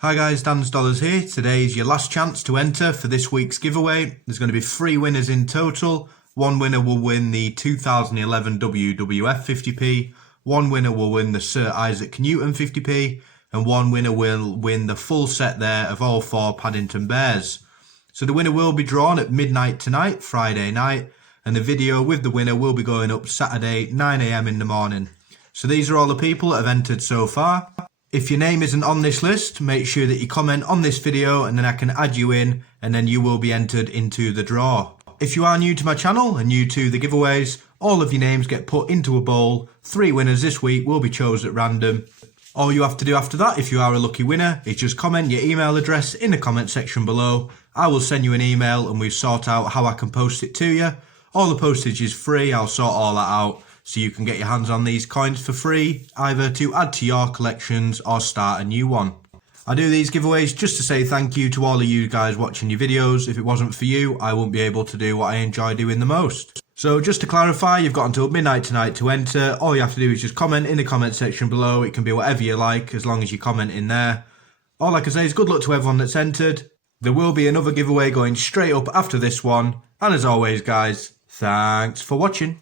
Hi guys, Dan's Dollars here. Today is your last chance to enter for this week's giveaway. There's going to be 3 winners in total. One winner will win the 2011 WWF 50p, one winner will win the Sir Isaac Newton 50p, and one winner will win the full set there of all 4 Paddington Bears. So the winner will be drawn at midnight tonight, Friday night, and the video with the winner will be going up Saturday 9 AM in the morning. So these are all the people that have entered so far. If your name isn't on this list, make sure that you comment on this video and then I can add you in and then you will be entered into the draw. If you are new to my channel and new to the giveaways, all of your names get put into a bowl. 3 winners this week will be chosen at random. All you have to do after that, if you are a lucky winner, is just comment your email address in the comment section below. I will send you an email and we'll sort out how I can post it to you. All the postage is free, I'll sort all that out. So you can get your hands on these coins for free, either to add to your collections or start a new one. I do these giveaways just to say thank you to all of you guys watching your videos. If it wasn't for you, I wouldn't be able to do what I enjoy doing the most. So just to clarify, you've got until midnight tonight to enter. All you have to do is just comment in the comment section below. It can be whatever you like, as long as you comment in there. All I can say is good luck to everyone that's entered. There will be another giveaway going straight up after this one. And as always guys, thanks for watching.